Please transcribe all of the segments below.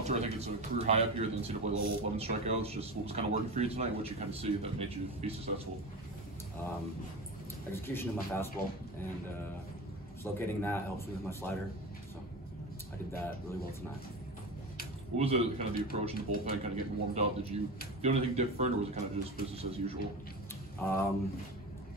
Hunter, I think it's a career high up here at the NCAA level, 11 strikeouts. Just what was kind of working for you tonight? What you kind of see that made you be successful? Execution of my fastball, and just locating that helps me with my slider. So I did that really well tonight. What was kind of the approach in the bullpen, kind of getting warmed up? Did you do anything different, or was it kind of just business as usual? A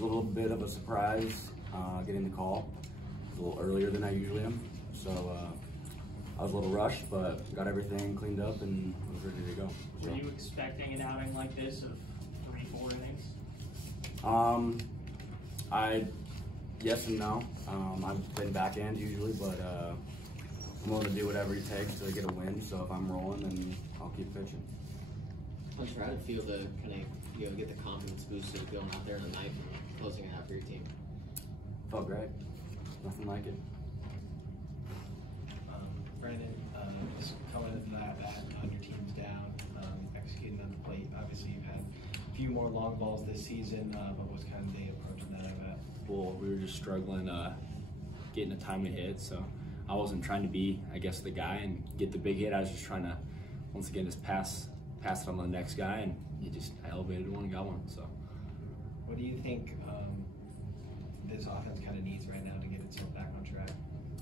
little bit of a surprise getting the call. It was a little earlier than I usually am, so I was a little rushed, but got everything cleaned up and was ready to go. So. Were you expecting an outing like this of 3-4 innings? Yes and no. I've been backhand usually, but I'm willing to do whatever it takes to get a win. So if I'm rolling, then I'll keep pitching. Hunter, how did it feel to kind of get the confidence boosted going out there in the ninth and closing it out for your team? Felt great. Nothing like it. Brandon, just coming into that bat on your team's down, executing on the plate. Obviously, you've had a few more long balls this season, but what's kind of the approach in that at bat? Well, we were just struggling getting a timely hit, so I wasn't trying to be, I guess, the guy and get the big hit. I was just trying to, once again, just pass it on to the next guy, and I elevated one and got one. So, what do you think this offense kind of needs right now to get itself back on track?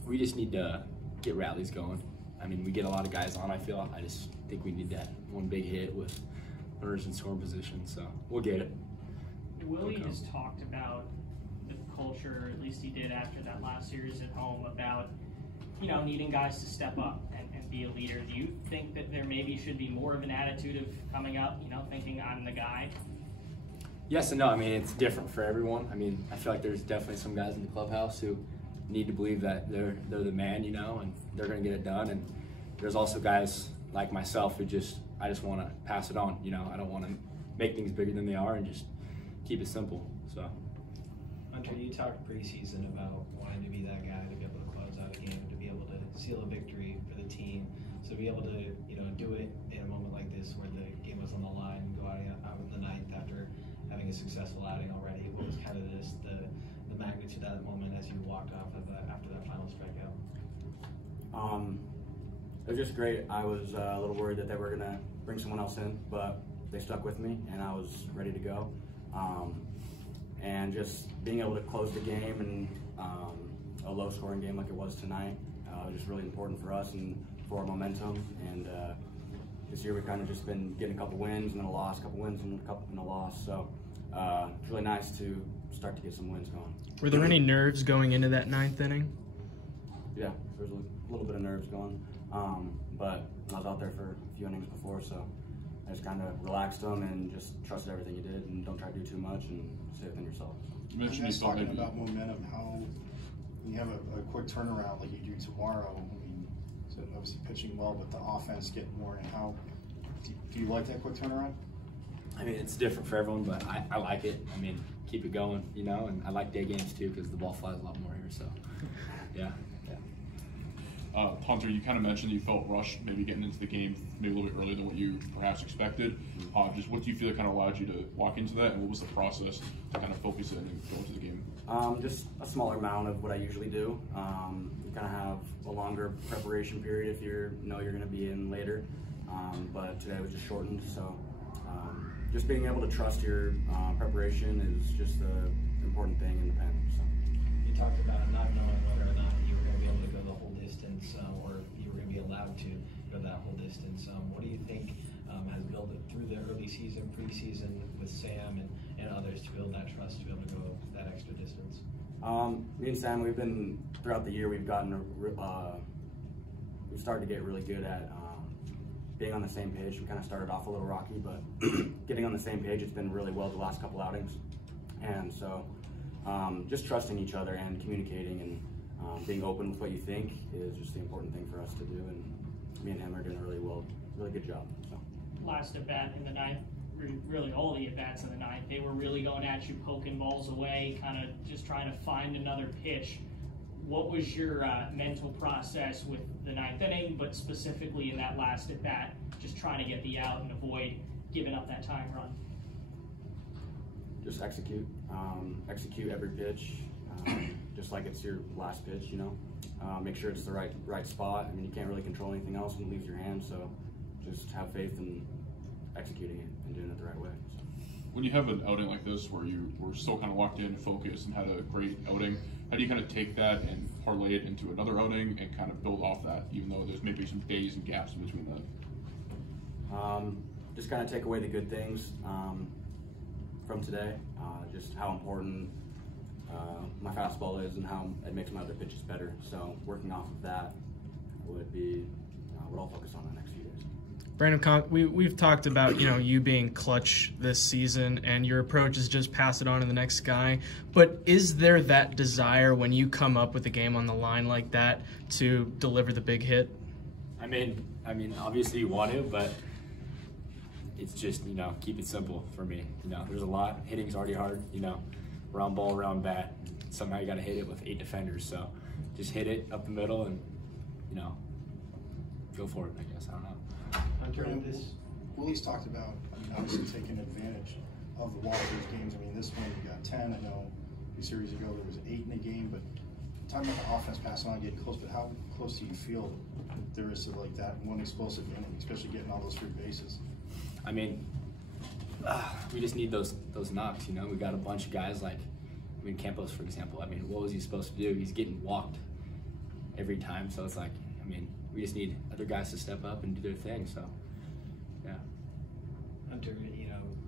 We just need to get rallies going. I mean, we get a lot of guys on, I feel. I just think we need that one big hit with runners in scoring position, so we'll get it. Willie has talked about the culture, at least he did after that last series at home, about needing guys to step up and be a leader. Do you think that there maybe should be more of an attitude of coming up, thinking I'm the guy? Yes and no. I mean, it's different for everyone. I mean, I feel like there's definitely some guys in the clubhouse who need to believe that they're the man, and they're going to get it done. And there's also guys like myself who I just want to pass it on. I don't want to make things bigger than they are and just keep it simple. So, Hunter, you talked preseason about wanting to be that guy to be able to close out a game, to be able to seal a victory for the team. So to be able to do it in a moment like this where the game was on the line, go out in the ninth after having a successful outing already. What was kind of the magnitude of that moment as you walked off after that final strikeout? It was just great. I was a little worried that they were going to bring someone else in, but they stuck with me, and I was ready to go. And just being able to close the game in a low-scoring game like it was tonight was just really important for us and for our momentum. And this year we've kind of just been getting a couple wins and then a loss, a couple wins and a loss. So it's really nice to start to get some wins going. Were there any nerves going into that ninth inning? Yeah, there was a little bit of nerves going, but I was out there for a few innings before, so I just kind of relaxed them and just trusted everything you did and don't try to do too much and stay within yourself. You mentioned you talking about momentum, how when you have a quick turnaround like you do tomorrow, I mean, so obviously pitching well, but the offense getting more, and how do you like that quick turnaround? I mean, it's different for everyone, but I like it. I mean, keep it going, and I like day games too because the ball flies a lot more here, so yeah. Hunter, you kind of mentioned that you felt rushed maybe getting into the game maybe a little bit earlier than what you perhaps expected. Just what do you feel that kind of allowed you to walk into that, and what was the process to kind of focus in and go into the game? Just a smaller amount of what I usually do. You kind of have a longer preparation period if you're going to be in later, but today was just shortened, so just being able to trust your preparation is just the important thing in the pen. So. You talked about not knowing whether or not you were going to be able to go the whole distance or you were going to be allowed to go that whole distance. What do you think has built it through the early season, preseason with Sam and others to build that trust to be able to go that extra distance? Me and Sam, throughout the year, we've started to get really good at being on the same page. We kind of started off a little rocky, but getting on the same page, it's been really well the last couple outings. And so just trusting each other and communicating and being open with what you think is just the important thing for us to do. And me and him are doing a really good job. So. Last at bat in the ninth, really all the at-bats in the ninth, they were really going at you, poking balls away, kind of just trying to find another pitch. What was your mental process with the ninth inning, but specifically in that last at-bat, just trying to get the out and avoid giving up that time run? Just execute every pitch, just like it's your last pitch, you know. Make sure it's the right spot. I mean, you can't really control anything else when it leaves your hand, so just have faith in executing it and doing it the right way. So. When you have an outing like this where you were still kind of locked in, focused, and had a great outing, how do you kind of take that and parlay it into another outing and kind of build off that, even though there's maybe some days and gaps in between that? Just kind of take away the good things from today, just how important my fastball is and how it makes my other pitches better. So working off of that would be what I'll focus on the next few days. Brandon, we've talked about you being clutch this season, and your approach is just pass it on to the next guy. But is there that desire when you come up with a game on the line like that to deliver the big hit? I mean, obviously you want to, but it's just keep it simple for me. There's a lot. Hitting's already hard. Round ball, round bat. Somehow you got to hit it with 8 defenders. So just hit it up the middle and go for it. I guess I don't know. Willie's talked about, obviously taking advantage of the Walters games. This one you got 10. I know a few series ago there was 8 in a game, but talking about the offense passing on, getting close, but how close do you feel there is to like that one explosive inning, especially getting all those free bases? We just need those knocks. We got a bunch of guys like, Campos, for example. What was he supposed to do? He's getting walked every time, so it's like, we just need other guys to step up and do their thing. So, yeah. Hunter,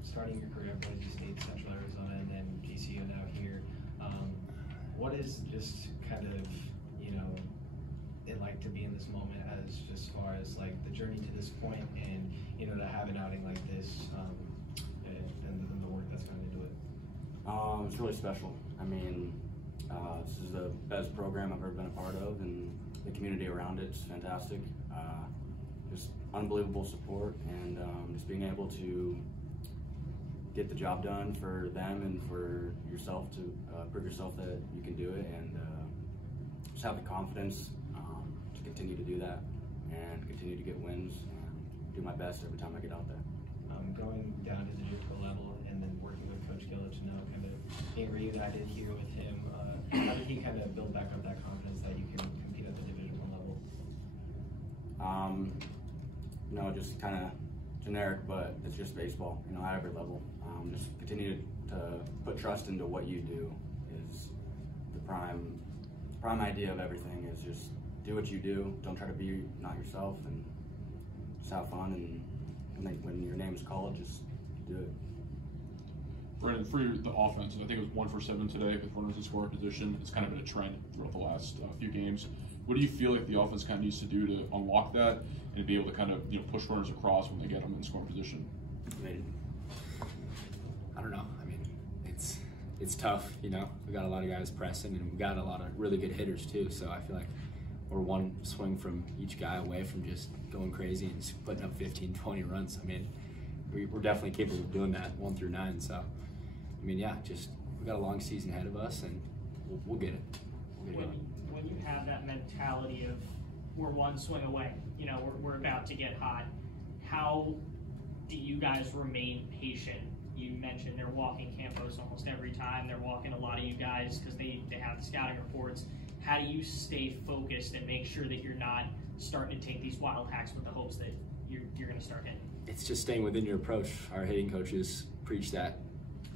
starting your career at Boise State, Central Arizona, and then GCU now here, what is just kind of, it like to be in this moment as just far as like the journey to this point and, to have an outing like this and the work that's gone into it? It's really special. This is the best program I've ever been a part of, and the community around it's fantastic. Just unbelievable support, and just being able to get the job done for them and for yourself to prove yourself that you can do it, and just have the confidence to continue to do that and continue to get wins and do my best every time I get out there. Going down to the JUCO level and then working with Coach Gillich now, kind of being reunited here with him, how did he kind of build back up that confidence that you can compete at the Division I level? Just kind of generic, but it's just baseball, at every level. Just continue to put trust into what you do is the prime idea of everything. Is just do what you do, don't try to be not yourself, and just have fun, and when your name is called, just do it. Brandon, for the offense, I think it was 1 for 7 today with runners in scoring position. It's kind of been a trend throughout the last few games. What do you feel like the offense kind of needs to do to unlock that and be able to kind of push runners across when they get them in scoring position? I don't know. It's tough. We got a lot of guys pressing, and we got a lot of really good hitters too. So I feel like we're one swing from each guy away from just going crazy and just putting up 15, 20 runs. We're definitely capable of doing that 1 through 9. So, yeah, just we got a long season ahead of us, and we'll get it. When you have that mentality of we're one swing away, we're about to get hot, how do you guys remain patient? You mentioned they're walking Campos almost every time. They're walking a lot of you guys because they have the scouting reports. How do you stay focused and make sure that you're not starting to take these wild hacks with the hopes that you're going to start hitting? It's just staying within your approach. Our hitting coaches preach that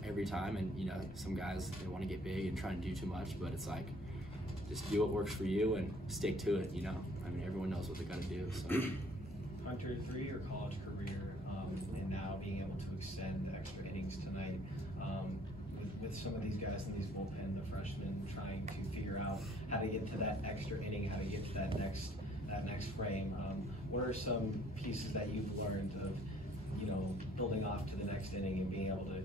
every time, and some guys, they want to get big and try and do too much, but it's like, just do what works for you and stick to it. Everyone knows what they got to do. So. Hunter, through your college career, and now being able to extend extra innings tonight, with some of these guys in these bullpen, the freshmen, trying to figure out how to get to that extra inning, how to get to that next frame. What are some pieces that you've learned of, building off to the next inning and being able to,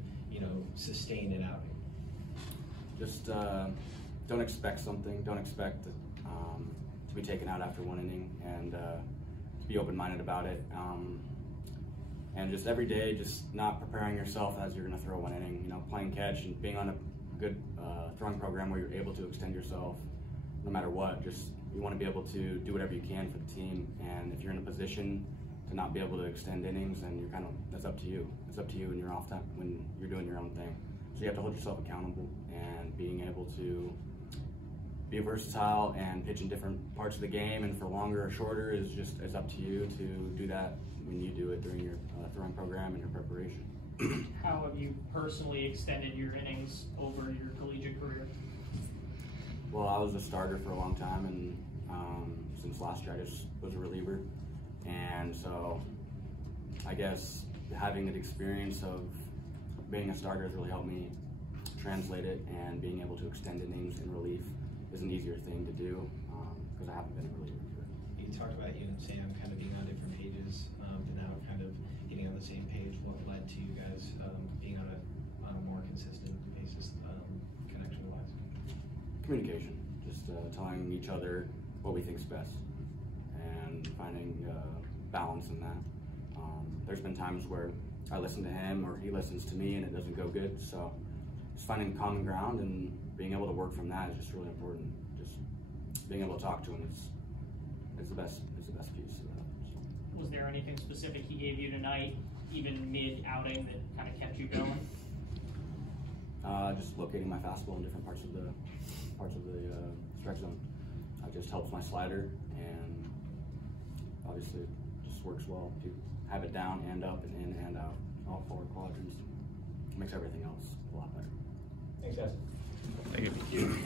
sustain it out? Just don't expect something. Don't expect to be taken out after one inning, and be open-minded about it. And just every day, just not preparing yourself as you're going to throw one inning. Playing catch and being on a good throwing program where you're able to extend yourself, no matter what. Just you want to be able to do whatever you can for the team. And if you're in a position to not be able to extend innings, then that's up to you. It's up to you when you're off time, when you're doing your own thing. So you have to hold yourself accountable, and being able to be versatile and pitch in different parts of the game, and for longer or shorter is up to you to do that when you do it during your throwing program and your preparation. How have you personally extended your innings over your collegiate career? Well, I was a starter for a long time, and since last year I just was a reliever, and so I guess having the experience of being a starter has really helped me translate it, and being able to extend innings in relief is an easier thing to do because I haven't been a reliever for it. You talked about you and Sam kind of being on different pages, but now kind of getting on the same page. What led to you guys being on a more consistent basis, connection-wise? Communication, just telling each other what we think's best, and finding balance in that. There's been times where I listen to him or he listens to me and it doesn't go good, so just finding common ground and being able to work from that is just really important. Just being able to talk to him is the best piece of that. So. Was there anything specific he gave you tonight, even mid-outing, that kind of kept you going? Just locating my fastball in different parts of the strike zone. It just helps my slider, and obviously it just works well to have it down and up and in and out, all 4 quadrants. It makes everything else a lot better. Thanks, guys. Thank you.